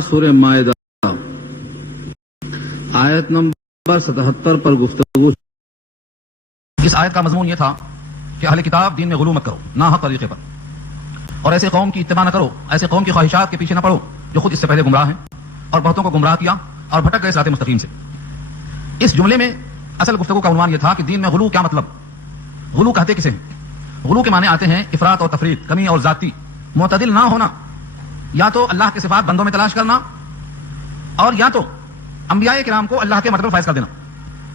سورہ مائدہ آیت نمبر 77 پر گفتگو۔ اس آیت کا مضمون یہ تھا کہ اہل کتاب دین میں غلو مت کرو ناحق طریقے پر، اور ایسے قوم کی اتباع نہ کرو، ایسے قوم کی خواہشات کے پیچھے نہ پڑو جو خود اس سے پہلے گمراہ ہیں اور بہتوں کو گمراہ کیا اور بھٹک گئے صراط مستقیم سے۔ اس جملے میں اصل گفتگو کا عنوان یہ تھا کہ دین میں غلو کیا مطلب، غلو کہتے کسے ہیں؟ غلو کے معنی آتے ہیں افراط اور تفریط، کمی اور زیادتی، معتدل نہ ہونا، یا تو اللہ کے صفات بندوں میں تلاش کرنا اور یا تو انبیاء کرام کو اللہ کے مرتبہ فائز کر دینا۔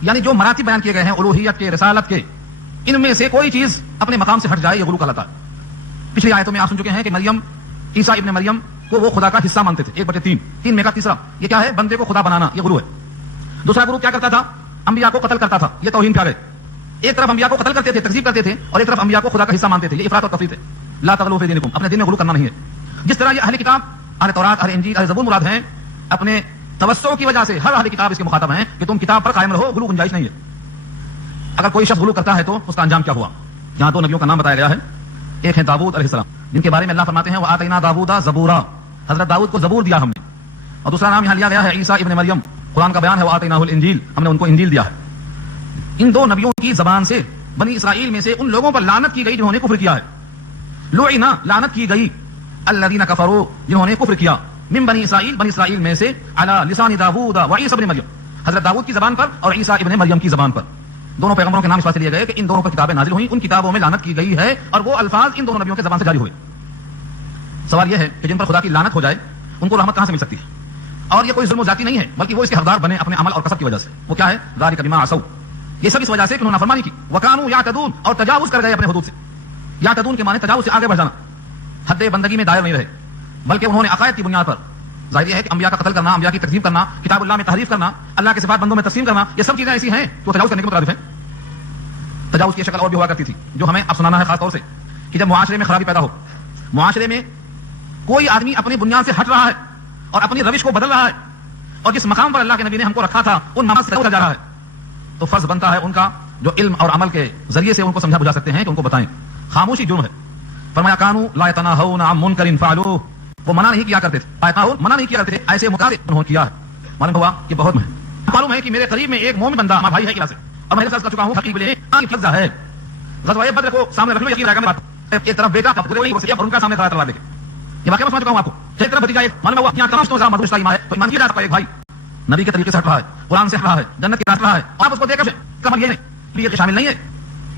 یعنی جو مراتب بیان کیے گئے ہیں الوہیت کے، رسالت کے، ان میں سے کوئی چیز اپنے مقام سے ہٹ جائے یہ غلو کہلاتا ہے۔ پچھلی آیتوں میں آپ سن چکے ہیں کہ مریم، عیسیٰ ابن مریم کو وہ خدا کا حصہ مانتے تھے، 1/3، 3 میں کا تیسرا، یہ کیا ہے؟ بندے کو خدا بنانا، یہ غلو ہے۔ دوسرا غلو کیا کرتا تھا؟ انبیاء کو قتل کرتا تھا، یہ توہین پہ آ گئے۔ ایک طرف انبیاء کو قتل کرتے تھے، تکذیب کرتے تھے، اور ایک طرف انبیاء کو خدا کا حصہ مانتے تھے، یہ افراط اور تفریط ہے۔ لا تغلوا فی دینکم، اپنے دین میں غلو کرنا نہیں ہے۔ جس طرح یہ اہل کتاب، اہل تورات، اہل انجیل، اہل زبور مراد ہیں، اپنے توسع کی وجہ سے ہر اہل کتاب اس کے مخاطب ہیں کہ تم کتاب پر قائم رہو، غلو گنجائش نہیں ہے۔ اگر کوئی شخص غلو کرتا ہے تو اس کا انجام کیا ہوا؟ یہاں 2 نبیوں کا نام بتایا گیا ہے، ایک ہے داؤد علیہ السلام جن کے بارے میں اللہ فرماتے ہیں وآتینا داؤد زبورا، حضرت داؤد کو زبور دیا ہم نے، اور دوسرا نام یہاں لیا گیا ہے عیسیٰ ابن مریم، قرآن کا بیان ہے وآتیناہ الانجیل، ہم نے ان کو انجیل دیا ہے۔ ان 2 نبیوں کی زبان سے بنی اسرائیل میں سے ان لوگوں پر لعنت کی گئی جنہوں نے کفر کیا ہے، لعنا، لعنت کی گئی، الذین کفروا، جنہوں نے کفر کیا، من بنی اسرائیل، بنی اسرائیل میں سے، علی لسان داؤد و عیسی ابن مریم، حضرت داؤد کی زبان پر اور عیسیٰ ابن مریم کی زبان پر۔ دونوں پیغمبروں کے نام اس واسطے لیے گئے کہ ان دونوں پر کتابیں نازل ہوئیں، ان کتابوں میں لعنت کی گئی ہے اور وہ الفاظ ان دونوں نبیوں کے زبان سے جاری ہوئے۔ سوال یہ ہے کہ جن پر خدا کی لعنت ہو جائے ان کو رحمت کہاں سے مل سکتی ہے؟ اور یہ کوئی ظلم و زیادتی نہیں ہے، بلکہ وہ اس کے حقدار بنے اپنے عمل اور کسب کی وجہ سے۔ وہ کیا ہے؟ ذالک بما عصوا، یہ سب اس وجہ سے کہ انہوں نے نافرمانی کی، وکانوا یعتدون، اور تجاوز کر گئے اپنے حدود سے۔ یعتدون کے معنی تجاوز سے آگے بڑھ جانا، حد بندگی میں دائر نہیں رہے، بلکہ انہوں نے عقائد کی بنیاد پر، ظاہر یہ ہے کہ انبیاء کا قتل کرنا، انبیاء کی تکذیب کرنا، کتاب اللہ میں تحریف کرنا، اللہ کے صفات بندوں میں تقسیم کرنا، یہ سب چیزیں ایسی ہیں جو تجاوز کرنے کے مترادف ہیں۔ تجاوز کی شکل اور بھی ہوا کرتی تھی جو ہمیں اب سنانا ہے خاص طور سے، کہ جب معاشرے میں خرابی پیدا ہو، معاشرے میں کوئی آدمی اپنی بنیاد سے ہٹ رہا ہے اور اپنی روش کو بدل رہا ہے، اور جس مقام پر اللہ کے نبی نے ہم کو رکھا تھا ان مقام سے جا رہا ہے، تو فرض بنتا ہے ان کا جو علم اور عمل کے ذریعے سے ان کو سمجھا بجھا سکتے ہیں کہ ان کو بتائیں۔ خاموشی جرم ہے۔ فرمایا کانوا لا يتناهون عن منکر فعلوه، وہ منع نہیں کیا کرتے تھے، منع نہیں کیا کرتے تھے، ایسے مقابلے انہوں نے کیا ہے۔ معلوم ہوا کہ بہت معلوم ہے کہ میرے قریب میں ایک مومن بندہ ہمارا بھائی ہے کلاس سے، اور میں کر چکا ہوں حقیق بلے آن فضہ ہے، غزوہ بدر کو سامنے رکھ لو، یقین رہے گا میرے بات، ایک طرف بیٹا کا پورے وسیع اور ان کا سامنے کھڑا تلوار لے کے، یہ واقعہ سمجھ چکا ہوں آپ کو۔ ایک طرف بھتیجا، ایک معلوم ہوا یہاں تمام زیادہ مدرسہ ایمان ہے، تو ایمان کی جاتا ہے ایک بھائی نبی کے طریقے سے ہٹ رہا ہے، قرآن سے ہٹ رہا ہے، جنت کی راہ رہا ہے، آپ اس کو دیکھ کر کمر یہ نہیں یہ شامل نہیں ہے نبی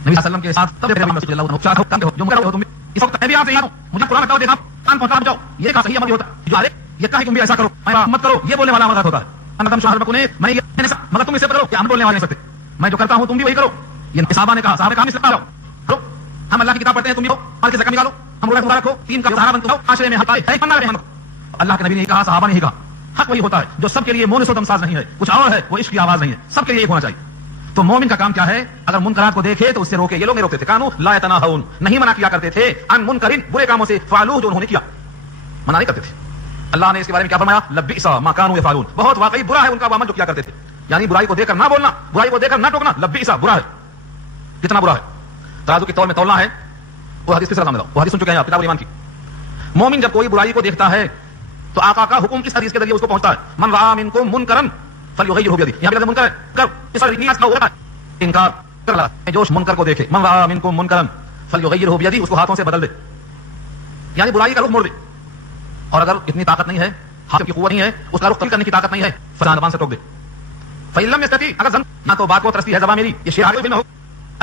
صلی اللہ علیہ وسلم کے ساتھ۔ تب اللہ صلی اللہ علیہ وسلم جو مکر ہو تم اس وقت میں بھی آپ سے یہاں ہوں، مجھے قرآن بتاؤ، دیکھا کان پہنچا جاؤ، یہ کہا صحیح عمل ہوتا ہے، جو یہ کہا کہ تم بھی ایسا کرو، مت کرو، یہ بولنے والا غلط ہوتا ہے۔ انا تم شہر بکنے، میں یہ مگر تم اسے کرو کہ ہم بولنے والے نہیں سکتے، میں جو کرتا ہوں تم بھی وہی کرو۔ یہ صحابہ نے کہا، صحابہ کام اس لگا کرو، ہم اللہ کی کتاب پڑھتے ہیں، تم بھی ہو، مال کی زکات نکالو، ہم روزہ مبارک ہو، دین کا سہارا بنتے ہو، معاشرے میں حق ہے بننا رہے ہم۔ اللہ کے نبی نے کہا، صحابہ نے ہی کہا، حق وہی ہوتا ہے جو سب کے لیے مونس و دمساز نہیں ہے، کچھ اور ہے، وہ عشق کی آواز نہیں ہے، سب کے لیے ایک ہونا چاہیے۔ تو مومن کا کام کیا ہے؟ اگر منکرات کو دیکھے تو اس سے روکے۔ یہ لوگ نہیں روکتے تھے، کانوا لا يتناهون، نہیں منع کیا کرتے تھے، عن منکر، برے کاموں سے، فعلوه، جو انہوں نے کیا، منع نہیں کرتے تھے۔ اللہ نے اس کے بارے میں کیا فرمایا؟ لبئس ما كانوا يفعلون، بہت واقعی برا ہے ان کا وہ عمل جو کیا کرتے تھے، یعنی برائی کو دیکھ کر نہ بولنا، برائی کو دیکھ کر نہ ٹوکنا، لبئس، برا ہے، کتنا برا ہے۔ ترازو کی طور میں تولنا ہے، وہ حدیث کس وہ حدیث سن چکے ہیں آپ، کتاب الایمان کی۔ مومن جب کوئی برائی کو دیکھتا ہے تو آقا کا حکم اس حدیث کے ذریعے اس کو پہنچتا ہے، من رأى منکم منکرا فلیغیرہ بیدہ، یہاں پہ منکر کر اس حدیث کا ہوا انکار کر رہا، جو منکر کو دیکھے، من رأى منکم منکرا فلیغیرہ بیدہ، اس کو ہاتھوں سے بدل دے، یعنی برائی کا رخ موڑ دے، اور اگر اتنی طاقت نہیں ہے، ہاتھ کی قوت نہیں ہے، اس کا رخ تبدیل کرنے کی طاقت نہیں ہے، فلان زبان سے ٹوک دے۔ فإن لم يستطع، اگر نہ تو بات کو ترستی ہے زبان میری، یہ شعر میں ہو،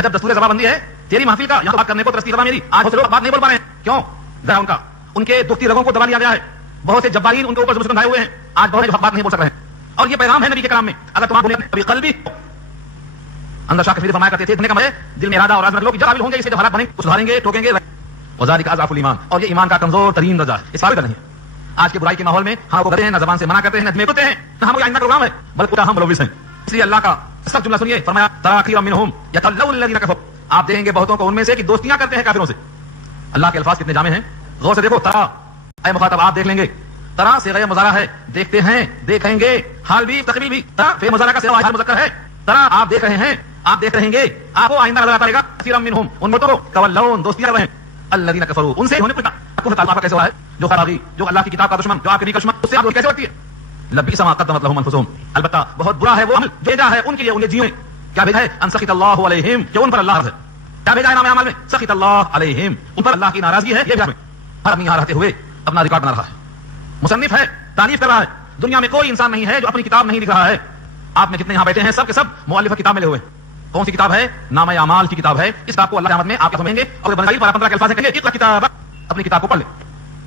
جب دستور زبان بندی ہے تیری محفل کا، یہاں بات کرنے کو ترستی زبان میری، آج بہت لوگ بات نہیں بول پا رہے ہیں، کیوں؟ ذرا ان کے دکھتی رگوں کو دبا لیا گیا ہے، بہت سے جبارین ان کے اوپر ظلم ڈھائے ہوئے ہیں، آج بہت بات نہیں بول سک رہے ہیں، اور یہ پیغام ہے نبی کے کلام میں، اگر تم بولے ابھی قلبی اندر شاہ کفیر فرمایا کرتے تھے، کا مطلب دل میں ارادہ اور عزم لوگ قابل ہوں گے، اسے جب حالات بنے سدھاریں گے، ٹوکیں گے، وذالک اضعف الایمان، اور یہ ایمان کا کمزور ترین درجہ ہے، اس قابل نہیں ہے۔ آج کے برائی کے ماحول میں ہم کو کرتے ہیں، نہ زبان سے منع کرتے ہیں، نہ دل میں کرتے ہیں، نہ ہم آئندہ پروگرام ہے، بلکہ ہم ملوث ہیں۔ اس لیے اللہ کا سب جملہ سنیے، فرمایا ترى كثيرا منهم يتولون الذين كفروا، آپ دیکھیں گے بہتوں کو ان میں سے کہ دوستیاں کرتے ہیں کافروں سے۔ اللہ کے الفاظ کتنے جامع ہیں، غور سے دیکھو، ترى، اے مخاطب آپ دیکھ لیں گے، ترى صيغہ مضارع ہے، دیکھتے ہیں، دیکھیں گے، حال بھی تقبیل بھی، ترى فعل مضارع کا صيغہ حال مذکر ہے، ترى آپ دیکھ رہے ہیں، آپ دیکھ رہیں گے، آپ کو آئندہ نظر آتا رہے گا، كثيرا منهم، ان بہتوں کو، يتولون، دوستیاں رہے ہیں، الذين كفروا، ان سے انہوں نے پوچھا کو تعلق کیسے ہوا ہے، جو خراغی، جو اللہ کی کتاب کا دشمن، جو آپ کے دین کا دشمن، اس سے آپ دوستی کیسے ہوتی ہے؟ لبئس ما قدمت لهم انفسهم، البتہ بہت برا ہے وہ عمل بھیجا ہے ان کے لیے انہیں جیوں کیا بھیجا ہے؟ ان سخط اللہ علیہم، کہ ان پر اللہ ہے. کیا بھیجا ہے نام عمل میں؟ سخط اللہ علیہم، ان پر اللہ کی ناراضگی ہے. یہ بھی ہر آدمی یہاں رہتے ہوئے اپنا ریکارڈ بنا رہا ہے، مصنف ہے، تعریف کر رہا ہے. دنیا میں کوئی انسان نہیں ہے جو اپنی کتاب نہیں لکھ رہا ہے. آپ میں جتنے یہاں بیٹھے ہیں سب کے سب مؤلف کتاب میں لے ہوئے. کون سی کتاب ہے؟ نامہ اعمال کی کتاب ہے. اس کتاب کو اللہ قیامت میں آپ سمجھیں گے اور بنائی 15 کے الفاظ کہیں گے اقرأ کتاب، اپنی کتاب کو پڑھ لے.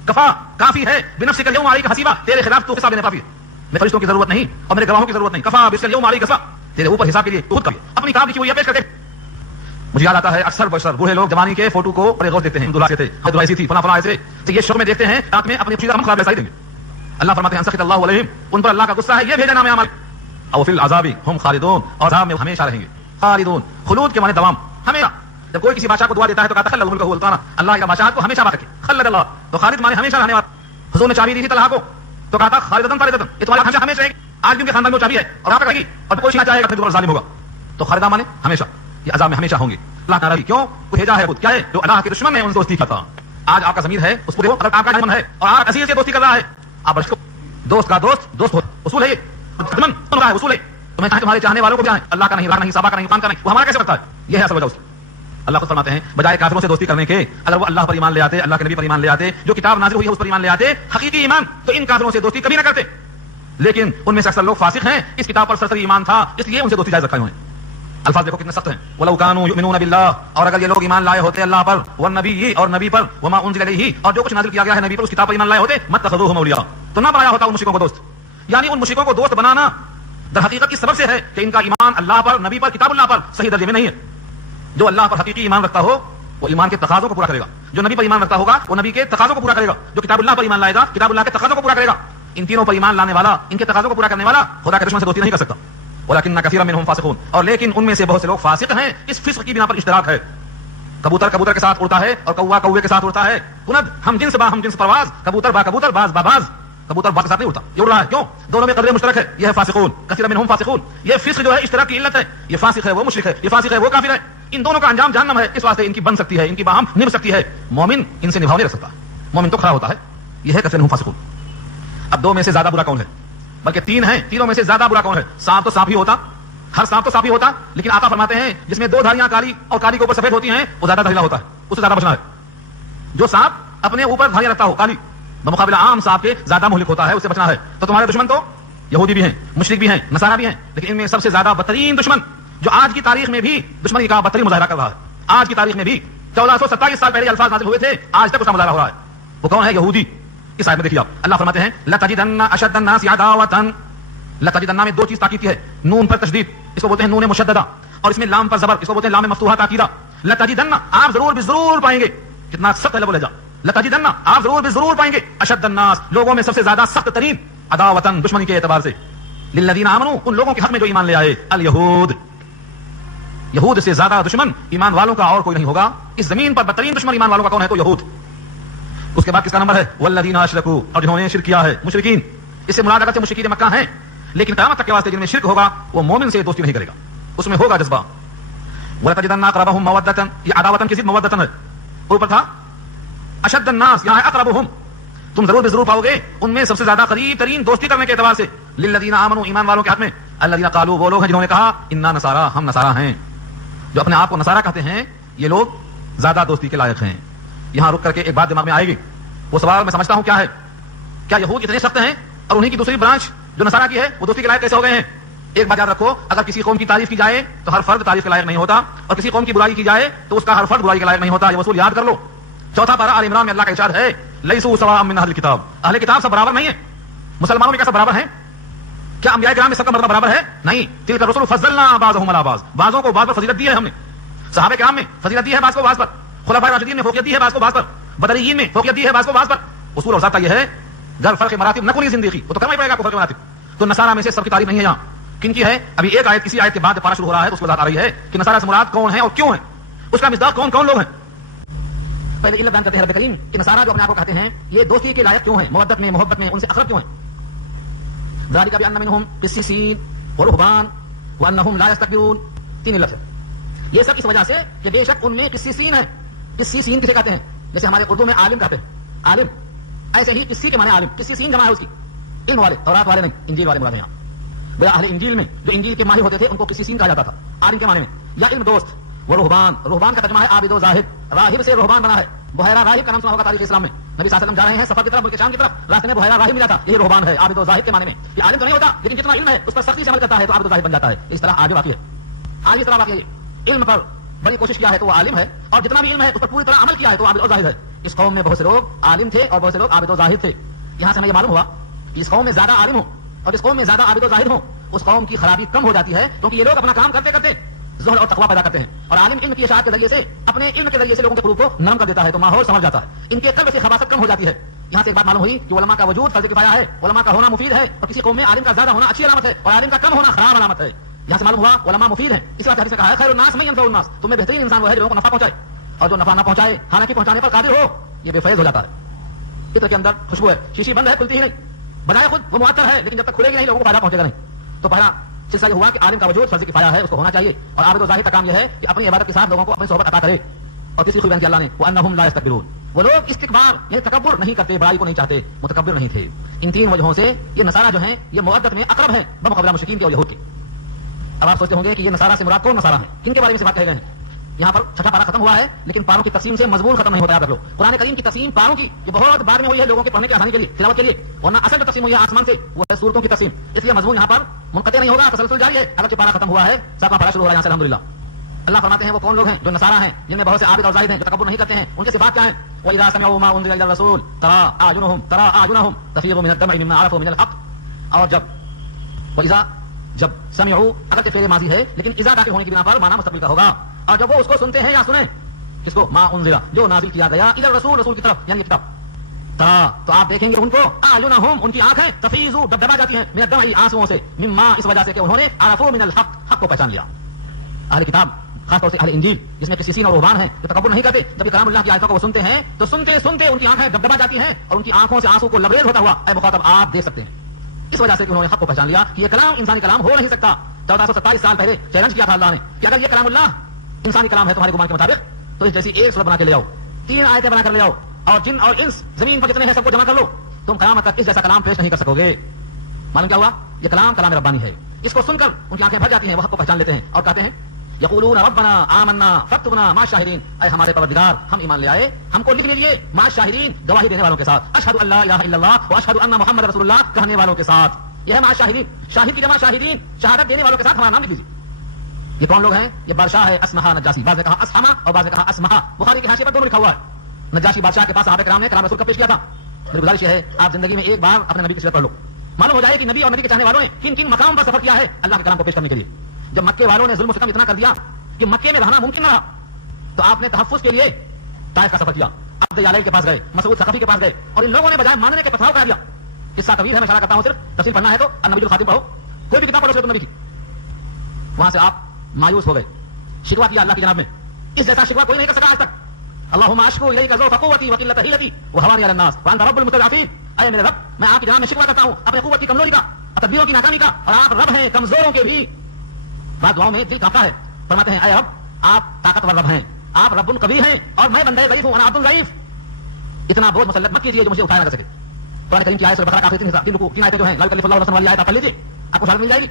کفا، کافی ہے، بنفسک اليوم علیک حسیبا، تیرے خلاف تو حساب لینے کافی ہے. میں فرشتوں کی ضرورت نہیں اور میرے گواہوں کی ضرورت نہیں. کفا بسک اليوم علیک حسیبا، تیرے اوپر حساب کے لیے خود کافی. اپنی کتاب لکھی ہوئی ہے، پیش کر دے. مجھے یاد آتا ہے اکثر بشر بوڑھے لوگ جوانی کے فوٹو کو بڑے غور دیتے ہیں. عبداللہ سے تھے، عبداللہ ایسی تھی، فلاں فلاں ایسے، تو یہ شوق میں دیکھتے ہیں رات میں اپنی چیزیں خراب ایسا ہی دیں گے. اللہ فرماتے ہیں سخط اللہ علیہم، ان پر اللہ کا غصہ ہے، یہ بھیجا نام عمل. او فی العذاب ہم خالدون، اور عذاب میں ہمیشہ رہیں گے. خالدون، خلود کے معنی دوام، ہمیشہ. جب کوئی کسی بادشاہ کو دعا دیتا ہے تو کہتا ہے خلد ملکہ الطانا، اللہ کا بادشاہ کو ہمیشہ بات رکھے. خلد اللہ، تو خالد معنی ہمیشہ رہنے والا. حضور نے چابی دی تھی طلحہ کو تو کہا تھا خالدن فالدن، یہ تمہارا ہمیشہ ہمیشہ رہے گی. آج بھی ان کے خاندان میں چابی ہے اور آپ رہے گی، اور کوئی نہ چاہے گا تو ظالم ہوگا. تو خالدہ معنی ہمیشہ، یہ عذاب میں ہمیشہ ہوں گے. اللہ تعالیٰ کیوں بھیجا ہے؟ خود کیا ہے؟ جو اللہ کے دشمن ہے ان سے دوستی کرتا. آج آپ کا ضمیر ہے اس کو دیکھو، اگر آپ کا دشمن ہے اور آپ عزیز سے دوستی کر رہا ہے، آپ رشک دوست کا دوست دوست ہو. اصول ہے یہ، دشمن کا اصول ہے. تمہیں چاہے تمہارے چاہنے والوں کو بھی آئے، اللہ کا نہیں، راہ نہیں، صحابہ کا نہیں، قرآن کا نہیں، وہ ہمارا کیسے بنتا ہے؟ یہ ہے اصل وجہ اس کی. اللہ خود فرماتے ہیں بجائے کافروں سے دوستی کرنے کے اگر وہ اللہ پر ایمان لے آتے، اللہ کے نبی پر ایمان لے آتے، جو کتاب نازل ہوئی ہے اس پر ایمان لے آتے، حقیقی ایمان، تو ان کافروں سے دوستی کبھی نہ کرتے. لیکن ان میں سے اکثر لوگ فاسق ہیں، اس کتاب پر سرسری ایمان تھا اس لیے ان سے دوستی جائز رکھے ہوئے ہیں. الفاظ دیکھو کتنے سخت ہیں. وَلَوْ كَانُوا يُؤْمِنُونَ بِاللَّهِ، اور اگر یہ لوگ ایمان لائے ہوتے اللہ پر، وَالنَّبِيِّ، اور نبی پر، وَمَا أُنزِلَ إِلَيْهِ، اور جو کچھ نازل کیا گیا ہے نبی پر، اس کتاب پر ایمان لائے ہوتے، مَتَّخَذُوهُمْ أَوْلِيَاءَ، تو نہ بنایا ہوتا ان مشرکوں کو دوست. یعنی ان مشرکوں کو دوست بنانا در حقیقت کی سبب سے ہے کہ ان کا ایمان اللہ پر، نبی پر، کتاب اللہ پر صحیح درجے میں نہیں ہے. جو اللہ پر حقیقی ایمان رکھتا ہو وہ ایمان کے تقاضوں کو پورا کرے گا. جو نبی پر ایمان رکھتا ہوگا وہ نبی کے تقاضوں کو پورا کرے گا. جو کتاب اللہ پر ایمان لائے گا کتاب اللہ کے تقاضوں کو پورا کرے گا. ان تینوں پر ایمان لانے والا، ان کے تقاضوں کو پورا کرنے والا خدا کے دشمن سے دوستی نہیں کر سکتا. ولكن كثيرا منهم فاسقون، اور لیکن ان میں سے بہت سے لوگ فاسق ہیں. اس فسق کی بنا پر اشتراک ہے. کبوتر کبوتر کے ساتھ اڑتا ہے اور کوہ کوے کے ساتھ اڑتا ہے. کند ہم جنس با ہم جنس پرواز، کبوتر با کبوتر، باز با باز. کبوتر باز کے ساتھ نہیں اڑتا، یہ اڑ رہا ہے. کیوں؟ دونوں میں قدر مشترک ہے. یہ ہے فاسقون، کثیرا منهم فاسقون. یہ فسق جو ہے اشتراک کی علت ہے. یہ فاسق ہے وہ مشرک ہے، یہ فاسق ہے وہ کافر ہے. ان دونوں کا انجام جہنم ہے. اس واسطے ان کی بن سکتی ہے، ان کی باہم نبھ سکتی ہے. مومن ان سے نبھاؤ نہیں رکھ سکتا. مومن تو کھڑا ہوتا ہے. یہ ہے کثیرا منهم فاسقون. اب دو میں سے زیادہ برا کون ہے؟ بلکہ تین ہیں. تینوں میں سے زیادہ برا کون ہے؟ سانپ تو سانپ ہی ہوتا، ہر سانپ تو سانپ ہی ہوتا. لیکن آقا فرماتے ہیں جس میں دو دھاریاں کالی اور کالی کے اوپر سفید ہوتی ہیں وہ زیادہ زہریلا ہوتا ہے، اس سے زیادہ بچنا ہے. جو سانپ اپنے اوپر دھاریاں رکھتا ہو کالی، بمقابلہ عام سانپ کے زیادہ مہلک ہوتا ہے، اس سے بچنا ہے. تو تمہارے دشمن تو یہودی بھی ہیں، مشرک بھی ہیں، نصارہ بھی ہیں، لیکن ان میں سب سے زیادہ بدترین دشمن جو آج کی تاریخ میں بھی دشمنی کا بدترین مظاہرہ کر رہا ہے، آج کی تاریخ میں بھی 1427 سال پہلے الفاظ نازل ہوئے تھے، آج تک اس کا مظاہرہ ہو رہا ہے. وہ کون ہے؟ یہودی. اس آیت میں دیکھیے آپ، اللہ فرماتے ہیں لَتَجِدَنَّ أَشَدَّ النَّاسِ عَدَاوَةً. لَتَجِدَنَّ میں دو چیز تاکید کی ہے. نون پر تشدید، اس کو بولتے ہیں نون مشددہ، اور اس میں لام پر زبر، اس کو بولتے ہیں لام مفتوحہ تاکیدہ. لَتَجِدَنَّ، آپ ضرور بضرور پائیں گے. کتنا سخت ہے لب و لہجہ. لَتَجِدَنَّ، آپ ضرور بضرور پائیں گے. أَشَدَّ النَّاسِ، لوگوں میں سب سے زیادہ سخت ترین، عداوةً، دشمنی کے اعتبار سے، لِلَّذِينَ آمَنُوا، ان لوگوں کے حق میں جو ایمان لے آئے، اليہود. یہود سے زیادہ دشمن ایمان والوں کا اور کوئی نہیں ہوگا. اس زمین پر بدترین دشمن ایمان والوں کا کون ہے؟ تو یہود. اس کے بعد کس کا نمبر ہے؟ والذین اشرکوا، اور جنہوں نے شرک کیا ہے، مشرکین. اس سے مراد اگرچہ مشرکین مکہ ہیں، لیکن قیامت تک کے واسطے جن میں شرک ہوگا وہ مومن سے دوستی نہیں کرے گا، اس میں ہوگا جذبہ. ولتجدن اقربهم مودۃ، یہ عداوۃ کی ضد مودۃ ہے. اوپر تھا اشد الناس، یہاں ہے اقربهم. تم ضرور ضرور پاؤ گے ان میں سب سے زیادہ قریب ترین دوستی کرنے کے اعتبار سے للذین آمنوا، ایمان والوں کے حق میں. الذین قالوا، وہ لوگ ہیں جنہوں نے کہا انا نصارى، ہم نصارہ ہیں. جو اپنے آپ کو نصارہ کہتے ہیں یہ لوگ زیادہ دوستی کے لائق ہیں. یہاں رک کر کے ایک بات دماغ میں آئے گی. وہ سوال میں سمجھتا ہوں کیا ہے، کیا یہود اتنے سخت ہیں اور انہیں کی دوسری برانچ جو نصارہ کی ہے وہ دوستی کے لائق کیسے ہو گئے ہیں؟ ایک بات یاد رکھو، اگر کسی قوم کی تعریف کی جائے تو ہر فرد تعریف کے لائق نہیں ہوتا، اور کسی قوم کی برائی کی جائے تو اس کا ہر فرد برائی کے لائق نہیں ہوتا. یہ اصول یاد کر لو. چوتھا پارہ آل عمران میں اللہ کا ارشاد ہے لیسوا سواء من اہل الکتاب، اہل کتاب سب برابر نہیں ہیں. مسلمانوں میں کیا سب برابر ہیں؟ کیا انبیاء کرام میں سب کا مرتبہ برابر ہے؟ نہیں. تلک الرسل فضلنا بعضهم علی بعض، بعضوں کو بعض پر فضیلت دی ہے ہم نے. صحابہ کرام میں فضیلت دی ہے بعض کو بعض پر، خلفائے راشدین میں فوقیت دی ہے بعض کو بعض پر، بدریین میں فوقیت دی ہے بعض کو بعض پر. اصول اور ضابطہ یہ ہے گر فرق مراتب نہ کنی زندگی، وہ تو کرنا ہی پڑے گا کو فرق مراتب. تو نصارہ میں سے سب کی تعریف نہیں ہے. یہاں کن کی ہے؟ ابھی ایک آیت، اسی آیت کے بعد پارہ شروع ہو رہا ہے تو اس کو بات آ رہی ہے کہ نصارہ سے مراد کون ہے اور کیوں ہے، اس کا مصداق کون کون لوگ ہیں. پہلے علت بیان کرتے ہیں رب کریم کہ نصارہ جو اپنے آپ کو کہتے ہیں یہ دوستی کے لائق کیوں ہیں، مودت میں، محبت میں ان سے اقرب کیوں ہیں. ذالک بان منهم قسیسین ورهبان وانهم لا یستكبرون. تین علت ہے. یہ سب اس وجہ سے کہ بے شک ان میں قسیسین ہیں. قسیسین کسے کہتے ہیں؟ جیسے ہمارے اردو میں عالم کہتے ہیں. عالم ایسے ہی قصی کے معنی عالم، قصی سین جمع ہے اس کی، علم والے، تورات والے نہیں، انجیل والے مراد ہیں یہاں. بھیا اہل انجیل میں جو انجیل کے ماہر ہوتے تھے ان کو قصی سین کہا جاتا تھا عالم کے معنی میں، یا علم دوست. وہ رہبان، رہبان کا ترجمہ ہے عابد و زاہد، راہب سے رہبان بنا ہے. بحیرہ راہب کا نام سنا ہوگا تاریخ اسلام میں. نبی صلی اللہ علیہ وسلم جا رہے ہیں سفر کی طرف، ملک شام کی طرف، راستے میں بحیرہ راہب ملا تھا، یہ رہبان ہے عابد و زاہد کے معنی میں. یہ عالم تو نہیں ہوتا لیکن جتنا علم ہے اس پر سختی سے عمل کرتا ہے تو عابد و زاہد بن جاتا ہے. اس طرح آج واقع ہے، آج اس طرح واقع ہے. علم پر بڑی کوشش کیا ہے تو وہ عالم ہے، اور جتنا بھی علم ہے اس پر پوری طرح عمل کیا ہے تو عابد و زاہد ہے. اس قوم میں بہت سے لوگ عالم تھے اور بہت سے لوگ عابد و زاہد تھے. یہاں سے ہمیں یہ معلوم ہوا کہ اس قوم میں زیادہ عالم ہوں اور اس قوم میں زیادہ عابد و زاہد ہوں، اس قوم کی خرابی کم ہو جاتی ہے، کیونکہ یہ لوگ اپنا کام کرتے کرتے زہد اور تقویٰ پیدا کرتے ہیں. اور عالم علم کی اشاعت کے ذریعے سے، اپنے علم کے ذریعے سے لوگوں کے قلوب کو نرم کر دیتا ہے تو ماحول سمجھ جاتا ہے، ان کے قلب سے خباثت کم ہو جاتی ہے. یہاں سے ایک بات معلوم ہوئی کہ علماء کا وجود فرض کفایہ ہے، علماء کا ہونا مفید ہے، اور کسی قوم میں عالم کا زیادہ ہونا اچھی علامت ہے اور عالم کا کم ہونا خراب علامت ہے. یہاں سے معلوم ہوا علماء مفید ہیں. اس بات حدیث میں کہا ہے خیر الناس من ينفع الناس، تم میں بہترین انسان وہ ہے جو لوگوں کو نفع پہنچائے، اور جو نفع نہ پہنچائے، حالانکہ پہنچانے پر قادر ہو، یہ بے فیض ہو جاتا ہے. عطر کے اندر خوشبو ہے، شیشی بند ہے، کھلتی ہی نہیں، بجائے خود وہ معطر ہے لیکن جب تک کھلے گی نہیں لوگوں کو فائدہ پہنچے گا نہیں. تو پہلا سلسلہ یہ ہوا کہ عالم کا وجود فرض کفایہ ہے، اس کو ہونا چاہیے، اور عابد و زاہد کا کام یہ ہے کہ اپنی عبادت کے ساتھ لوگوں کو اپنی صحبت عطا کرے. اور تیسری خوبی بیان کی اللہ نے وانہم لا یستکبرون، وہ لوگ استکبار یعنی تکبر نہیں کرتے، بڑائی کو نہیں چاہتے، متکبر نہیں تھے. ان تین وجہوں سے یہ نصارہ جو ہیں یہ مودت میں اقرب ہیں بمقابلہ مشرکین کے اور یہود کے. اب آپ سوچتے ہوں گے کہ یہ نصارہ سے مراد کون نصارہ ہیں، کن کے بارے میں سے بات کہے گئے ہیں. یہاں پر چھٹا پارہ ختم ہوا ہے لیکن پاروں کی تقسیم سے مضمون ختم نہیں ہوتا. یاد رکھ لو قرآن کریم کی تقسیم پاروں کی یہ بہت بعد میں ہوئی ہے لوگوں کے پڑھنے کی آسانی کے لیے، تلاوت کے لیے، ورنہ اصل جو تقسیم ہوئی ہے آسمان سے وہ ہے سورتوں کی تقسیم. اس لیے مضمون یہاں پر منقطع نہیں ہوگا، تسلسل جاری ہے. اگرچہ پارہ ختم ہوا ہے ساتواں پارہ شروع ہو رہا ہے یہاں سے الحمدللہ. اللہ فرماتے ہیں وہ کون لوگ ہیں جو نصارہ ہیں، جن میں بہت سے عابد اور زاہد ہیں جو تکبر نہیں کرتے ہیں. ان کی صفات کیا ہیں؟ وَإِذَا سَمِعُوا مَا أُنزِلَ إِلَى الرَّسُولِ تَرَىٰ أَعْيُنَهُمْ تَفِيضُ مِنَ الدَّمْعِ مِمَّا عَرَفُوا مِنَ الْحَقِّ. اور جب سمعوا اگرچہ فعل ماضی ہے لیکن اذا داخل ہونے کی بنا پر معنی مستقبل کا ہوگا. اور جب وہ اس کو سنتے ہیں یا سنیں کس کو؟ ما انزل، جو نازل کیا گیا، الى الرسول، رسول کی طرف یعنی کتاب. تو آپ دیکھیں گے ان کو اعینہم، ان کی آنکھیں تفیض دبدبا جاتی ہیں من الدمع، آنسوؤں سے، مما، اس وجہ سے کہ انہوں نے عرفوا من الحق، حق کو پہچان لیا. اہل کتاب خاص طور سے اہل انجیل جس میں قسیسین اور رہبان ہیں جو تکبر نہیں کرتے، جب کلام اللہ کی آیتوں کو وہ سنتے ہیں تو سنتے سنتے ان کی آنکھیں دبدبا جاتی ہیں اور ان کی آنکھوں سے آنسو کو لبریز ہوتا ہوا اے مخاطب آپ دیکھ سکتے ہیں. اس وجہ سے کہ انہوں نے حق کو پہچان لیا کہ یہ کلام انسانی کلام ہو نہیں سکتا. 1427 سال پہلے چیلنج کیا تھا اللہ نے کہ اگر یہ کلام اللہ انسانی کلام ہے تمہارے گمان کے مطابق تو اس جیسی ایک سورت بنا کے لے آؤ، 3 آیتیں بنا کر لے آؤ، اور جن اور انس زمین پر جتنے ہیں سب کو جمع کر لو، تم قیامت تک اس جیسا کلام پیش نہیں کر سکو گے. معلوم کیا ہوا؟ یہ کلام ربانی ہے. اس کو سن کر ان کی آنکھیں بھر جاتی ہیں، وہ حق کو پہچان لیتے ہیں اور کہتے ہیں یقولون ربنا آمنا فاکتبنا مع الشاہدین، اے ہمارے پروردگار ہم ایمان لے آئے، ہم کو لکھ لیجیے مع الشاہدین، گواہی دینے والوں کے ساتھ، اشہد ان لا الہ الا اللہ واشہد ان محمد رسول اللہ کہنے والوں کے ساتھ. یہ ہے مع الشاہدین، شاہد کی جمع شاہدین، شہادت دینے والوں کے ساتھ ہمارا نام لکھ لیجیے. یہ کون لوگ ہیں؟ یہ بادشاہ ہے اسمہا نجاشی، بعض نے کہا اسحما اور بعض نے کہا اسمہا، بخاری کے حاشیے پر دونوں لکھا ہوا ہے. نجاشی بادشاہ کے پاس صحابہ کرام نے کلام رسول کا پیش کیا تھا. میری گزارش یہ ہے آپ زندگی میں ایک بار اپنے نبی کی سیرت پڑھ لو، معلوم ہو جائے کہ نبی اور نبی کے چاہنے والوں نے کن کن مقام پر سفر کیا ہے اللہ کے کلام کو پیش کرنے کے لیے. جب مکے والوں نے ظلم و ستم اتنا کر دیا کہ مکے میں رہنا ممکن نہ رہا تو آپ نے تحفظ کے لیے طائف کا سفر کیا، عبد یالیل کے پاس گئے، مسعود ثقفی کے پاس گئے، اور ان لوگوں نے بجائے ماننے کے پتھراؤ کر دیا. قصہ طویل ہے، میں اشارہ کرتا ہوں، صرف تفصیل پڑھنا ہے تو النبی الخاتم پڑھو، کوئی بھی کتاب پڑھو سیرت النبی کی. وہاں سے آپ مایوس ہو گئے، شکوہ کیا اللہ کی جناب میں، اس جیسا شکوہ کوئی نہیں کر سکا آج تک. اللہم اشکو الیک ضعف قوتی وقلۃ حیلتی وہوانی علی الناس وانت رب المستضعفین، اے میرے رب میں آپ کی جناب میں شکوہ کرتا ہوں اپنے قوت کی کمزوری کا، تدبیروں کی ناکامی کا، اور آپ رب ہیں کمزوروں کے بھی. بعض دعاؤں میں دل کانپتا ہے، فرماتے ہیں اے رب آپ طاقتور رب ہیں، آپ رب قوی ہیں اور میں بندہ ضعیف ہوں، انا عبد ضعیف. اتنا بہت مسلط مت کیجیے جو مجھے اٹھایا نہ کر سکے. قرآن کریم کی آیت سورہ بقرہ کا آخری 3 رکوع 3 آیتیں جو ہیں لا یکلف اللہ نفسا الا وسعہا آپ پڑھ لیجیے، آپ کو شہادت مل جائے گی.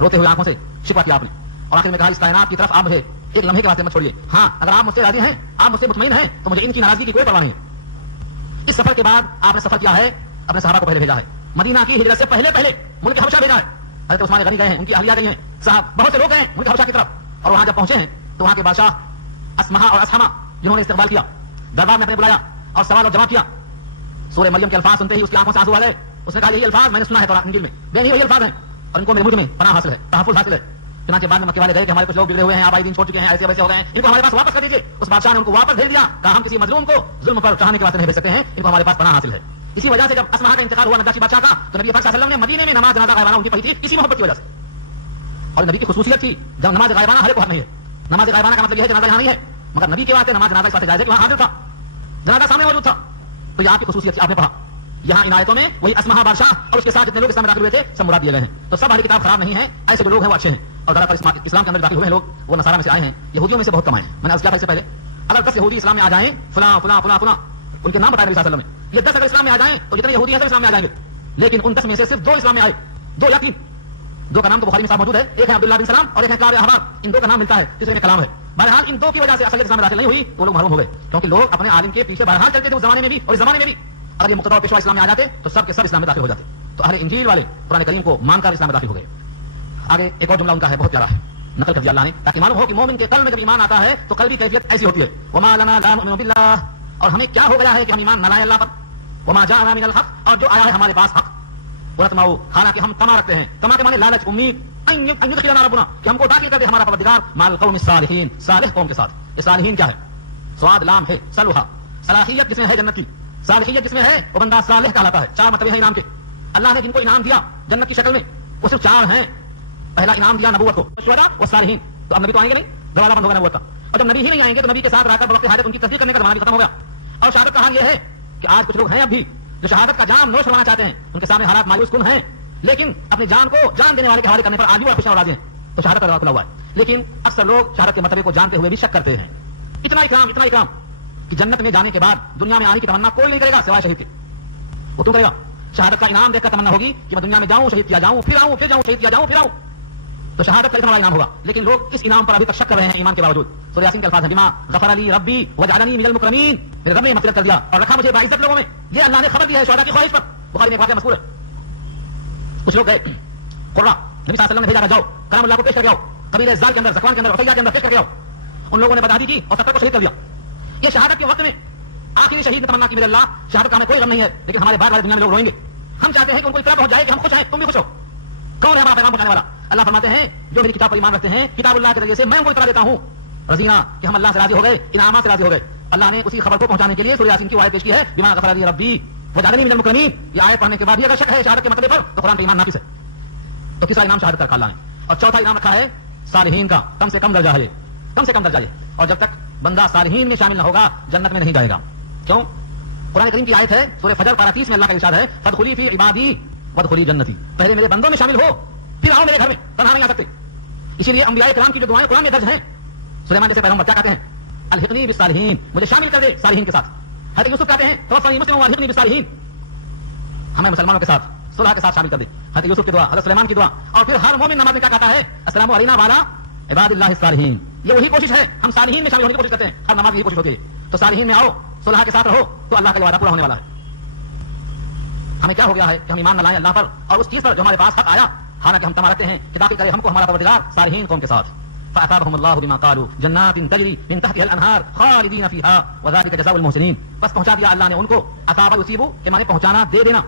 روتے ہوئے آنکھوں سے شکوہ کیا آپ نے، اور آخر میں کہا اس کائنات کی طرف آپ مجھے ایک لمحے کے واسطے مت چھوڑیے. ہاں اگر آپ مجھ سے راضی ہیں، آپ مجھ سے مطمئن ہیں تو مجھے ان کی ناراضگی کی کوئی پرواہ نہیں. اس سفر کے بعد آپ نے سفر کیا ہے، اپنے صحابہ کو پہلے بھیجا ہے، مدینہ کی ہجرت سے پہلے ملک حبشہ بھیجا ہے. حضرت عثمان غنی گئے ہیں، ان کی اہلیہ گئی ہیں، صاحب بہت سے لوگ گئے ہیں ملک حبشہ کی طرف. اور وہاں جب پہنچے ہیں تو وہاں کے بادشاہ اسمہا اور اسحما جنہوں نے استقبال کیا، دربار میں اپنے بلایا اور سوال اور جواب کیا. سورہ مریم کے الفاظ سنتے ہی اس کی آنکھوں سے آنسو آ گئے. اس نے کہا یہی الفاظ میں نے سنا ہے تورات انجیل میں، بے نہیں وہی الفاظ ہیں اور ان کو میرے ملک میں پناہ حاصل ہے، تحفظ حاصل ہے. چنانچہ بعد میں مکے والے گئے کہ ہمارے کچھ لوگ بگڑے ہوئے ہیں، آبائی دین چھوڑ چکے ہیں، ایسے ویسے ہو گئے ہیں، ان کو ہمارے پاس واپس کر دیجیے. اس بادشاہ نے ان کو واپس بھیج دیا، کہا ہم کسی مظلوم کو ظلم پر چڑھانے کے واسطے نہیں بھیج سکتے ہیں، ان کو ہمارے پاس پناہ حاصل ہے. اسی وجہ سے جب اسمہا کا انتقال ہوا نجاشی بادشاہ کا تو نبی پاک صلی اللہ علیہ وسلم نے مدینے میں نماز جنازہ غائبانہ ان کی پڑھی تھی اسی محبت کی وجہ سے. اور نبی کی خصوصیت تھی جب نماز غائبانہ ہر کو حق نہیں ہے. نماز غائبانہ کا مطلب یہ ہے جنازہ یہاں نہیں ہے، مگر نبی کے واسطے نماز جنازہ اس واسطے جائز ہے کہ وہاں حاضر تھا، جنازہ سامنے موجود تھا. تو یہ آپ کی خصوصیت تھی، آپ نے پڑھا. یہاں ان آیتوں میں وہی اسمہا بادشاہ اور اس کے ساتھ جتنے لوگ اسلام میں داخل ہوئے تھے سب مراد دیے گئے ہیں. تو سب اہل کتاب خراب نہیں ہیں، ایسے جو لوگ ہیں وہ اچھے ہیں. اور زیادہ تر اسلام کے اندر داخل ہوئے ہیں لوگ وہ نصارہ میں سے آئے ہیں، یہودیوں میں سے بہت کم آئے ہیں. میں نے عرض کیا تھا اس سے پہلے اگر 10 یہودی اسلام میں آ جائیں فلاں فلاں فلاں فلاں ان کے نام بتائے نبی صلی اللہ علیہ وسلم نے، یہ 10 اگر اسلام میں آ جائیں تو جتنے یہودی ہیں سب اسلام میں آ جائیں گے، لیکن ان 10 میں سے صرف 2 اسلام میں آئے، 2 یا 3. 2 کا نام تو بخاری میں صاحب موجود ہے، ایک ہے عبداللہ بن سلام اور ایک ہے کعب احبار. ان 2 کا نام ملتا ہے، تیسرے میں کلام ہے. بہرحال ان 2 کی وجہ سے اصلیت اسلام میں داخل نہیں ہوئی تو لوگ محروم ہو گئے، کیونکہ لوگ اپنے عالم کے پیچھے بہرحال چلتے تھے اس زمانے میں بھی اور اس زمانے میں بھی. اگر یہ مقتدی اور پیشوا اسلام میں آ جاتے تو سب کے سب اسلام میں داخل ہو جاتے. تو اہل انجیل والے قرآن کریم کو مان کر اسلام میں داخل ہو گئے. آگے ایک اور جملہ ان کا ہے، بہت پیارا ہے، نقل کر دیا اللہ نے تاکہ معلوم ہو کہ مومن کے قلب میں جب ایمان آتا ہے تو قلبی کیفیت ایسی ہوتی ہے. وما لنا لا نؤمن باللہ، اور ہمیں کیا ہو گیا ہے کہ ہم ایمان نہ لائیں اللہ پر. وما جاءنا من الحق، اور جو آیا ہے ہمارے پاس حق. ونطمع، حالانکہ ہم تما رکھتے ہیں، تما کے معنی لالچ، امید، ان يدخلنا ربنا، کہ ہم کو داخل کر دے ہمارا پروردگار مع القوم الصالحین، صالح قوم کے ساتھ. یہ صالحین کیا ہے؟ سواد لام ہے، صلوحہ، صلاحیت جس میں ہے جنت کی، صالحیت جس میں ہے وہ بندہ صالح کہلاتا ہے. 4 مرتبے ہیں انعام کے. اللہ نے جن کو انعام دیا جنت کی شکل میں وہ صرف 4 ہیں. پہلا انعام دیا نبوت کو، شہداء و صالحین. تو اب نبی تو آئیں گے نہیں، دروازہ بند ہوگا نبوت کا. اور جب نبی ہی نہیں آئیں گے تو نبی کے ساتھ رہ کر بوقت حاجت ان کی تصدیق کرنے کا زمانہ بھی ختم ہو گیا. اور شہادت کا حال یہ ہے کہ آج کچھ لوگ ہیں اب بھی جو شہادت کا جام نوش کروانا چاہتے ہیں، ان کے سامنے حالات مایوس کن ہیں، لیکن اپنی جان کو جان دینے والے کے حوالے کرنے پر آج بھی خوش اور راضی ہیں. تو شہادت کا دروازہ کھلا ہوا ہے، لیکن اکثر لوگ شہادت کے مرتبے کو جانتے ہوئے بھی شک کرتے ہیں. اتنا اکرام کہ جنت میں جانے کے بعد دنیا میں آنے کی تمنا کوئی نہیں کرے گا سوائے شہید کے. وہ تو کرے گا. شہادت کا انعام دیکھ کر تمنا ہوگی کہ میں دنیا میں جاؤں، شہید کیا جاؤں، پھر آؤں، پھر جاؤں، شہید کیا جاؤں، پھر آؤں. تو شہادت کا اتنا بڑا انعام ہوگا، لیکن لوگ اس انعام پر ابھی تک شک کر رہے ہیں ایمان کے باوجود. سورہ یاسین کے الفاظ ہیں، بما غفر لی ربی وجعلنی من المکرمین، میرے رب نے مغفرت کر دیا اور رکھا مجھے باعزت لوگوں میں. یہ اللہ نے خبر دی ہے شہداء کی خواہش پر. بخاری میں ایک واقعہ مذکور ہے، کچھ لوگ گئے قرہ، نبی صلی اللہ علیہ وسلم نے بھیجا جاؤ کلام اللہ کو پیش کر کے آؤ، قبیلہ زال کے اندر، زکوان کے اندر، عطیہ کے اندر پیش کر کے آؤ. ان لوگوں نے بدعہدی کی اور 70 کو شہید کر دیا. یہ شہادت کے وقت میں آخری شہید نے تمنا کی، میرے اللہ شہادت کا ہمیں کوئی غم نہیں ہے، لیکن ہمارے بعد والے دنیا میں لوگ روئیں گے. ہم چاہتے ہیں کہ ان کو اطلاع پہنچ جائے کہ ہم خوش ہیں، تم بھی خوش ہو. کون ہے ہمارا پیغام پہنچانے والا؟ اللہ فرماتے ہیں جو میری کتاب پر ایمان رکھتے ہیں، کتاب اللہ کے ذریعے سے میں ان کو اطلاع دیتا ہوں. رضینا، کہ ہم اللہ سے راضی ہو گئے، انعامات سے راضی ہو گئے. اللہ نے اسی خبر کو پہنچانے کے لیے سورہ یاسین کی آیت پیش کی ہے، بما غفر لی ربی وجعلنی من المکرمین. یہ آیت پڑھنے کے بعد بھی اگر شک ہے شہادت کے مرتبے پر تو قرآن کا ایمان ناقص ہے. تو تیسرا انعام شہادت کا رکھا اللہ نے، اور چوتھا انعام رکھا ہے صالحین کا. کم سے کم درجہ ہے، کم سے کم درجہ ہے. اور جب تک بندہ صالحین میں شامل نہ ہوگا جنت میں نہیں جائے گا. کیوں؟ قرآن کریم کی آیت ہے سورہ فجر پارہ 30 میں اللہ کا ارشاد ہے، فادخلی فی عبادی وادخلی جنتی. پہلے میرے بندوں میں شامل ہو پھر آؤ میرے گھر میں، تنہا نہیں آ سکتے. اسی لیے انبیاء کرام کی جو دعائیں قرآن میں درج ہیں، سلیمان جیسے پیغمبر کیا کہتے ہیں؟ الحقنی بالصالحین، مجھے شامل کر دے صالحین کے ساتھ. حضرت یوسف کہتے ہیں توفنی مسلما والحقنی بالصالحین، ہمیں مسلمانوں کے ساتھ صلح کے ساتھ شامل کر دے. حضرت یوسف کی دعا، حضرت سلیمان کی دعا. اور پھر ہر مومن نماز میں کیا کہتا ہے؟ السلام علینا وعلی عباد اللہ الصالحین. یہ وہی کوشش ہے، ہم صالحین میں شامل ہونے کی کوشش کرتے ہیں، ہر نماز میں یہی کوشش ہوتی ہے. تو صالحین میں آؤ، صلح کے ساتھ رہو تو اللہ کا وعدہ پورا ہونے والا ہے. ہمیں کیا ہو گیا ہے کہ ہم ایمان نہ لائیں اللہ پر اور اس چیز پر جو ہمارے پاس حق آیا، حالانکہ ہم تما رکھتے ہیں کہ داخل کرے ہم کو ہمارا پروردگار صالحین قوم کے ساتھ. فأثابهم الله بما قالوا جنات تجري من تحتها الانهار خالدين فيها وذلك جزاء المحسنين. بس پہنچا دیا اللہ نے ان کو. اثاب یصیب کے معنی پہنچانا، دے دینا.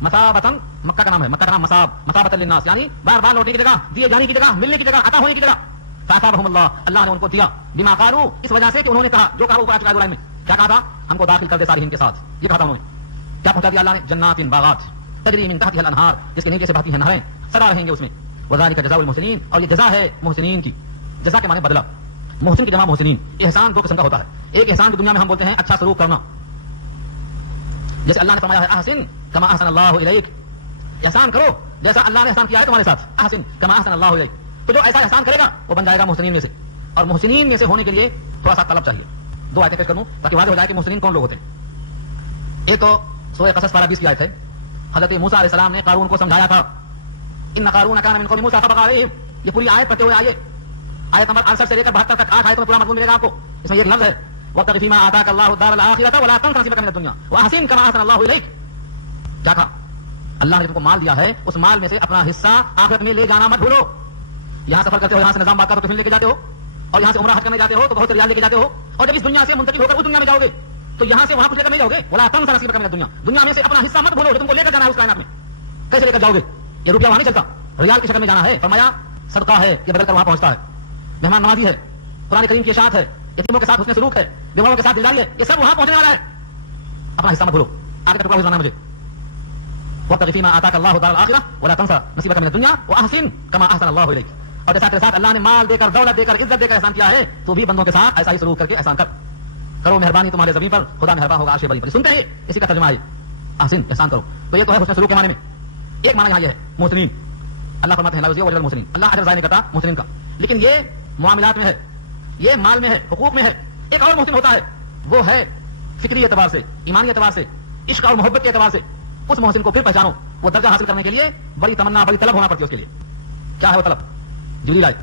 مثابتن، مکہ کا نام ہے، مکہ کا نام مصاب، مثابۃ للناس، یعنی بار بار لوٹنے کی جگہ، دیے جانے کی جگہ، ملنے کی جگہ، عطا ہونے کی جگہ. فأثابهم الله، اللہ نے ان کو دیا. بما قالوا، اس وجہ سے کہ انہوں نے کہا جو کہا وہ آ چکا ہے قرآن میں. کیا کہا تھا؟ ہم کو داخل کر دے صالحین کے ساتھ. یہ کہا تھا انہوں نے. کیا پہنچا دیا اللہ نے؟ جنات، باغات، تجری من تحتها الانهار، جس کے نیچے سے بہتی ہیں نہریں، سدا رہیں گے اس میں. وذلك جزاء المحسنین، اور یہ جزا ہے محسنین کی. جزا کے معنی بدلہ. محسن کی جمع محسنین. احسان 2 قسم کا ہوتا ہے. ایک احسان جو دنیا میں ہم بولتے ہیں اچھا سلوک کرنا، جیسے اللہ نے فرمایا ہے احسن کما احسن اللہ الیک، احسان کرو جیسا اللہ نے احسان کیا ہے تمہارے ساتھ. احسن کما احسن اللہ الیک. تو جو ایسا احسان کرے گا وہ بن جائے گا محسنین میں سے. اور محسنین میں سے ہونے کے لیے تھوڑا سا طلب چاہیے. 2 آیتیں پیش کروں تاکہ واضح ہو جائے کہ محسنین کون لوگ ہوتے ہیں. ایک تو سورہ قصص پارہ 20 کی آیت ہے. حضرت موسیٰ علیہ السلام نے قارون کو سمجھایا تھا، ان قارون کان من قوم موسیٰ فبغى علیہم. یہ پوری آیت پڑھتے ہوئے آئیے، آیت نمبر 68 سے لے کر 72 تک 8 آیتوں میں پورا مضمون ملے گا آپ کو. اس میں ایک لفظ ہے وابتغ فیما آتاک اللہ الدار الآخرۃ ولا تنس نصیبک من الدنیا واحسن کما احسن اللہ الیک. کیا کہا؟ اللہ نے تم کو مال دیا ہے، اس مال میں سے اپنا حصہ آخرت میں لے جانا مت بھولو. یہاں سفر کرتے ہو، یہاں سے نظام بات کا تو لے کے جاتے ہو، اور یہاں سے عمرہ حج کرنے جاتے ہو تو بہت ریال لے کے جاتے ہو، اور جب اس دنیا سے منتقل ہو کر اس دنیا میں جاؤ گے تو یہاں سے وہاں کچھ لے کر نہیں جاؤ گے. ولا تنس نصیبک من الدنیا، دنیا میں سے اپنا حصہ مت بھولو جو تم کو لے کر جانا ہے اس کائنات میں. کیسے لے کر جاؤ گے؟ یہ روپیہ وہاں نہیں چلتا، ریال کی شکل میں جانا ہے. فرمایا صدقہ ہے، یہ بدل کر وہاں پہنچتا ہے. مہمان نوازی ہے، قرآن کریم کی اشاعت ہے، یتیموں کے ساتھ حسن سلوک ہے، بیواؤں کے ساتھ دلداری ہے، یہ سب وہاں پہنچنے والا ہے. اپنا حصہ مت بھولو. آگے کا ٹکڑا ہونا ہے مجھے. وابتغ فیما آتاک اللہ الدار الآخرۃ ولا تنس نصیبک من الدنیا واحسن کما احسن اللہ الیک. اور جیسا تیرے ساتھ اللہ نے مال دے کر، دولت دے کر، عزت دے کر احسان کیا ہے تو بھی بندوں کے ساتھ ایسا ہی سلوک کر کے احسان کر. کرو مہربانی تمہارے زمین پر، خدا مہربان ہوگا عرش بری پر. سنتے ہیں اسی کا ترجمہ ہے احسن، احسان کرو. تو یہ تو ہے حسن سلوک کے معنی میں. ایک معنی یہاں یہ ہے محسنین. اللہ فرماتے ہیں لا یضیع اجر المحسنین، اللہ اجر ضائع نہیں کرتا محسنین کا. لیکن یہ معاملات میں ہے، یہ مال میں ہے، حقوق میں ہے. ایک اور محسن ہوتا ہے، وہ ہے فکری اعتبار سے، ایمانی اعتبار سے، عشق اور محبت کے اعتبار سے اس محسن کو پھر پہچانو. وہ درجہ حاصل کرنے کے لیے بڑی تمنا بڑی طلب ہونا پڑتی ہے. اس کے لیے کیا ہے وہ طلب؟ جبریل آئے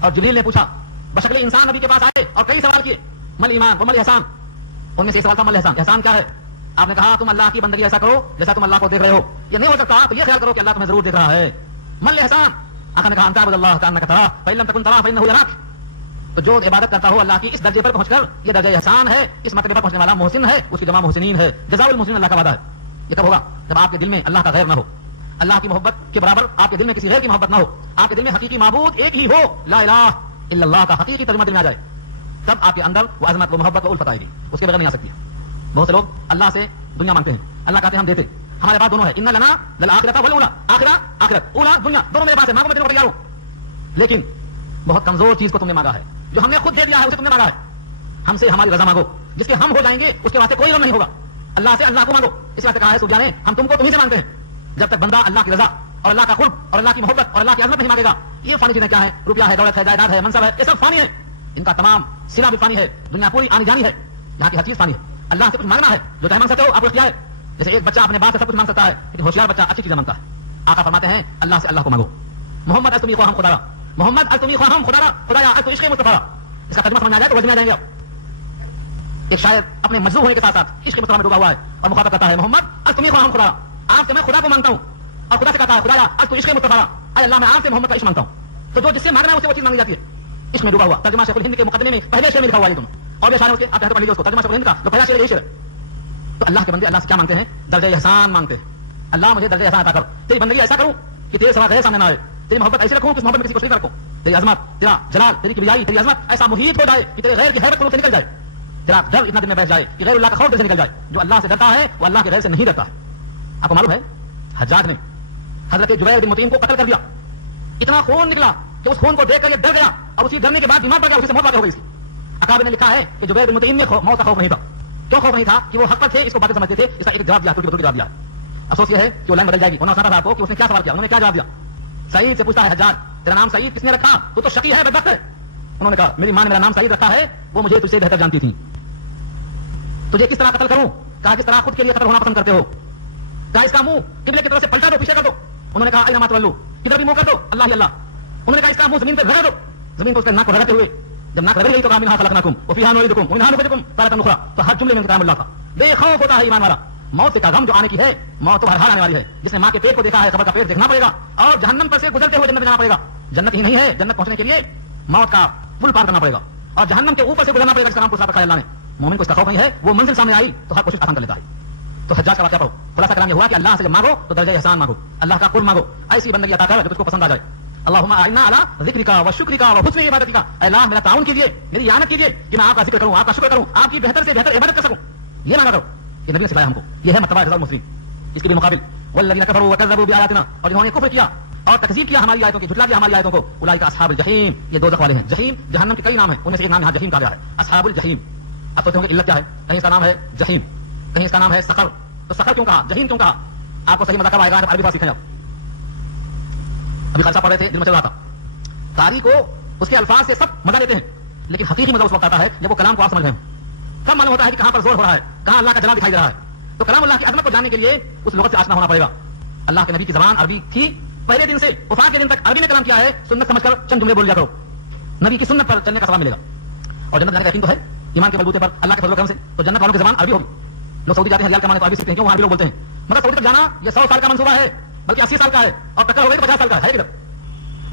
اور جبریل نے پوچھا بشکل انسان نبی کے پاس آئے اور کئی سوال کیے. مل ایمان و مل احسان. ان میں سے ایک سوال تھا مل احسان. احسان کیا ہے؟ آپ نے کہا تم اللہ کی بندگی ایسا کرو جیسا تم اللہ کو دیکھ رہے ہو. یہ نہیں ہو سکتا تو یہ خیال کرو کہ اللہ تمہیں ضرور دیکھ رہا ہے. مل احسان. آقا نے کہا انت عبد اللہ کانک تراہ فإن لم تكن تراہ فإنه يراك. تو جو عبادت کرتا ہو اللہ کی اس درجے پر پہنچ کر, یہ درجہ احسان ہے, اس مرتبے پر پہنچنے والا محسن ہے, اس کی جمع محسنین ہے. جزاء المحسنین اللہ کا وعدہ ہے. یہ کب ہوگا؟ جب آپ کے دل میں اللہ کا غیر نہ ہو, اللہ کی محبت کے برابر آپ کے دل میں کسی غیر کی محبت نہ ہو, آپ کے دل میں حقیقی معبود ایک ہی ہو, لا الہ الا اللہ کا حقیقی ترجمہ دل میں آ جائے, تب آپ کے اندر وہ عظمت, وہ محبت, وہ الفت آئے گی. اس کے بغیر نہیں آ سکتی. بہت سے لوگ اللہ سے دنیا مانگتے ہیں, اللہ کہتے ہیں ہم دیتے. ہمارے پاس دونوں ہے, ان لنا للآخرۃ والاولی. آخرت اولا دنیا دونوں میرے پاس ہے, مانگو میں تیرے کو تیار ہوں. لیکن بہت کمزور چیز کو تم نے مانگا ہے, جو ہم نے خود دے دیا ہے اسے تم نے مانگا ہے. ہم سے ہماری رضا مانگو, جس کے ہم ہو جائیں گے اس کے واسطے کوئی غم نہیں ہوگا. اللہ سے اللہ کو مانگو. اس واسطے کہا ہے سفیان نے ہم تم کو تمہیں سے مانگتے ہیں. جب تک بندہ اللہ کی رضا اور اللہ کا قرب اور اللہ کی محبت اور اللہ کی عظمت نہیں مانگے گا, یہ فانی چیزیں کیا ہے, روپیہ ہے, دولت ہے, جائیداد ہے, منصب ہے, یہ سب فانی ہے. ان کا تمام سلا بھی فانی ہے. دنیا پوری آنی جانی ہے, یہاں کی ہر چیز فانی ہے. اللہ سے کچھ مانگنا ہے, جو چاہے مانگ سکتے ہو, آپ کو اختیار ہے. جیسے ایک بچہ اپنے باپ سے سب کچھ مانگ سکتا ہے, لیکن ہوشیار بچہ اچھی چیزیں مانگتا ہے. آقا فرماتے ہیں اللہ سے اللہ کو مانگو. محمد التمی خواہم خدا, محمد التمی خواہم خدا, خدایا التو عشق مصطفی. اس کا ترجمہ سمجھ آ جائے تو وجہ میں آ جائیں گے آپ. ایک شاعر اپنے مجذوب ہونے کے ساتھ ساتھ عشق مصطفی میں ڈوبا ہوا ہے اور مخاطب کرتا ہے محمد التمی خواہم خدا, آپ سے میں خدا کو مانگتا ہوں. اور خدا سے کہتا ہے خدایا التو عشق مصطفی, اے اللہ میں آپ سے محمد کا عشق مانگتا ہوں. تو جو جس سے مانگنا ہے اسے وہ چیز مانگی جاتی ہے. عشق میں ڈوبا ہوا. ترجمہ شیخ الہند کے مقدمے میں پہلے شعر میں لکھا ہوا ہے تم, اور یہ شاعر اس کے آپ پڑھ لیجیے اس کو. ترجمہ شیخ الہند کا جو پہلا شعر یہی شعر. تو اللہ کے بندے اللہ سے کیا مانگتے ہیں؟ درجہ احسان مانگتے ہیں. اللہ مجھے درجہ احسان عطا کر, تیری بندگی ایسا کروں کہ تیرے سوا غیر سامنے نہ آئے, تیری محبت ایسی رکھوں کہ اس محبت میں کسی کو شریک رکھوں, تیری عظمت, تیرا جلال, تیری کبریائی, تیری عظمت ایسا محیط ہو جائے کہ تیرے غیر کی حیرت سے نکل جائے, تیرا ڈر اتنا دل میں بیٹھ جائے کہ غیر اللہ کا خوف دل سے نکل جائے. جو اللہ سے ڈرتا ہے وہ اللہ کے غیر سے نہیں ڈرتا ہے. آپ کو معلوم ہے حجاج نے حضرت جبیر بن مطعم کو قتل کر دیا. اتنا خون نکلا کہ اس خون کو دیکھ کر یہ ڈر گیا, اور اسی ڈرنے کے بعد بیمار پڑ گیا, اسی سے موت واقع ہو گئی. اکابر نے لکھا ہے کہ جبیر بن مطعم میں موت کا خوف نہیں تھا. کیوں خوف نہیں تھا؟ کہ وہ حق پر تھے, اس کو باطل سمجھتے تھے. اس کا ایک جواب دیا, ٹوٹی جواب دیا. افسوس یہ ہے کہ وہ لائن بدل جائے گی. انہوں نے آپ کو کہ اس نے کیا سوال کیا, انہوں نے کیا جواب دیا. سعید سے پوچھتا ہے حجاج تیرا نام سعید کس نے رکھا, تو شقی ہے, بدبخت ہے. انہوں نے کہا میری ماں نے میرا نام سعید رکھا ہے, وہ مجھے تجھ سے بہتر جانتی تھی. تجھے کس طرح قتل کروں؟ کہا جس طرح خود کے لیے قتل ہونا پسند کرتے ہو. کہا اس کا منہ قبلے کی طرف سے پلٹا دو, پیچھے کر دو. انہوں نے کہا اینا مت ولو, کدھر بھی منہ کر دو, اللہ ہی اللہ. انہوں نے کہا اس کا منہ زمین پہ رگڑ دو, زمین کو اس کے ناک کو رگڑتے ہوئے. جب ناک رگڑ گئی تو کہا منھا خلقناکم وفیھا نعیدکم ومنھا نخرجکم تارۃ اخری. تو ہر جملے میں کلام اللہ تھا. بے خوف ہوتا ہے ایمان والا. موت کا غم جو آنے کی ہے, موت تو ہر حال آنے والی ہے. جس نے ماں کے پیٹ کو دیکھا ہے, قبر کا پیٹ دیکھنا پڑے گا, اور جہنم پر سے گزرتے ہوئے جنت میں جانا پڑے گا. جنت ہی نہیں ہے, جنت پہنچنے کے لیے موت کا پل پار کرنا پڑے گا, اور جہنم کے اوپر سے گزرنا پڑے گا, جس کا نام پرسا رکھا ہے اللہ نے. مومن کو اس کا خوف نہیں ہے, وہ منزل سامنے آئی تو ہر کوشش آسان کر لیتا ہے. تو حجاج کا واقعہ پڑھو. خلاصہ کلام یہ ہوا کہ اللہ سے جب مانگو تو درجہ احسان مانگو, اللہ کا قرب مانگو, ایسی بندگی عطا کر جو تجھ کو پسند آ جائے. اللہم اعنا علی ذکرک و شکرک و حسن عبادتک. اے اللہ میرا تعاون کیجیے, میری اعانت کیجیے کہ میں آپ کا ذکر کروں, آپ کا شکر کروں, آپ کی بہتر سے بہتر عبادت کر سکوں. یہ مانگا کرو, یہ نبی نے سکھایا ہم کو. یہ ہے مرتبہ جزاء المحسنین. اس کے بھی مقابل والذین کفروا وکذبوا بآیاتنا, اور جنہوں نے کفر کیا اور تکذیب کیا ہماری آیتوں کی, جھٹلا دیا ہماری آیتوں کو, اولئک اصحاب الجحیم, یہ دوزخ والے ہیں. جحیم جہنم کے کئی نام ہیں, ان میں سے ایک نام یہاں جحیم کہا گیا ہے, اصحاب الجحیم. اب سوچتے ہوں گے علت کیا ہے, کہیں اس کا نام ہے جحیم, کہیں اس کا نام ہے سقر. تو سقر کیوں کہا, جحیم کیوں کہا؟ آپ کو صحیح مزہ کب آئے گا جب عربی بات سیکھیں. ابھی خالصہ پڑھ رہے تھے, دل میں چل رہا تھا. قاری کو اس کے الفاظ سے سب مزہ لیتے ہیں, لیکن حقیقی مزہ اس وقت آتا ہے جب وہ کلام کو آپ سمجھ رہے ہیں. کب معلوم ہوتا ہے کہ کہاں پر زور ہو رہا ہے, کہاں اللہ کا جلال دکھائی دے رہا ہے. تو کلام اللہ کی عظمت کو جاننے کے لیے اس لغت سے آشنا ہونا پڑے گا. اللہ کے نبی کی زبان عربی تھی, پہلے دن سے وفات کے دن تک عربی میں کلام کیا ہے. سنت سمجھ کر چند جملے بول لیا کرو, نبی کی سنت پر چلنے کا ثواب ملے گا. اور جنت جانے کا یقین تو ہے ایمان کے بلبوتے پر, اللہ کے فضل و کرم سے. تو جنت والوں کی زبان عربی ہوگی. لوگ سعودی جاتے ہیں, ریال کمانے کو عربی سیکھتے ہیں, کیوں وہاں بھی لوگ بولتے ہیں. مگر سعودی تک جانا یہ 100 سال کا منصوبہ ہے, بلکہ 80 سال کا ہے, اور ٹکر ہو گئی تو 50 سال کا ہے. کدھر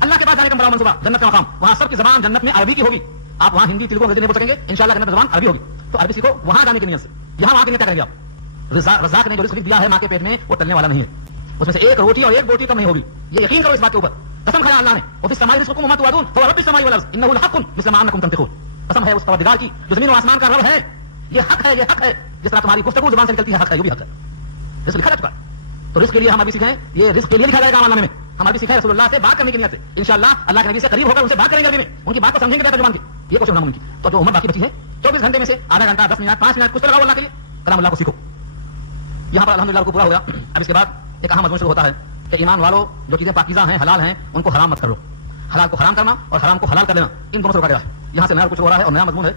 اللہ کے پاس جانے کا بڑا منصوبہ, جنت کا مقام. وہاں سب کی زبان جنت میں عربی کی ہوگی. آپ وہاں ہندی تیلگو انگریزی نہیں بول سکیں گے, انشاءاللہ جنت زبان عربی ہوگی. تو عربی سیکھو وہاں جانے کی نیت سے. یہاں وہاں کے لیے کیا کریں گے آپ؟ رزاق نے جو رزق دیا ہے ماں کے پیٹ میں, وہ ٹلنے والا نہیں ہے. اس میں سے ایک روٹی اور ایک بوٹی کم نہیں ہوگی. یہ یقین کرو اس بات کے اوپر. قسم کھایا اللہ نے, وفی السماء رزقکم وما توعدون فهو رب السماء والارض انه لحق مثل ما انکم تنطقون. قسم ہے اس پروردگار کی جو زمین و آسمان کا رب ہے. یہ حق ہے, یہ حق ہے. جس طرح تمہاری گفتگو زبان سے نکلتی ہے, حق ہے, یہ بھی حق ہے. رزق لکھا جا چکا ہے. تو رزق کے لیے ہم ابھی سیکھیں, یہ رزق کے لیے لکھا جائے گا عمل میں. ہم ابھی سیکھیں رسول اللہ سے بات کرنے کی نیت سے. انشاءاللہ اللہ کے نبی سے قریب ہو کر ان سے بات کریں گے عربی میں, ان کی بات کو سمجھیں گے بہتر زبان کی. یہ کوشش ہونا ان کی. تو جو عمر باقی بچی ہے 24 گھنٹے میں سے آدھا گھنٹہ, 10 منٹ, 5 منٹ کچھ تو لگاؤ اللہ کے لیے, کلام اللہ کو سیکھو. یہاں پر الحمدللہ کو پورا ہو گیا. اب اس کے بعد ایک اہم مضمون شروع ہوتا ہے کہ ایمان والو جو چیزیں پاکیزہ ہیں, حلال ہیں, ان کو حرام مت کرو. حلال کو حرام کرنا اور حرام کو حلال کر لینا, ان دونوں سے روکا گیا ہے. یہاں سے نیا کچھ ہو رہا ہے اور نیا مضمون ہے.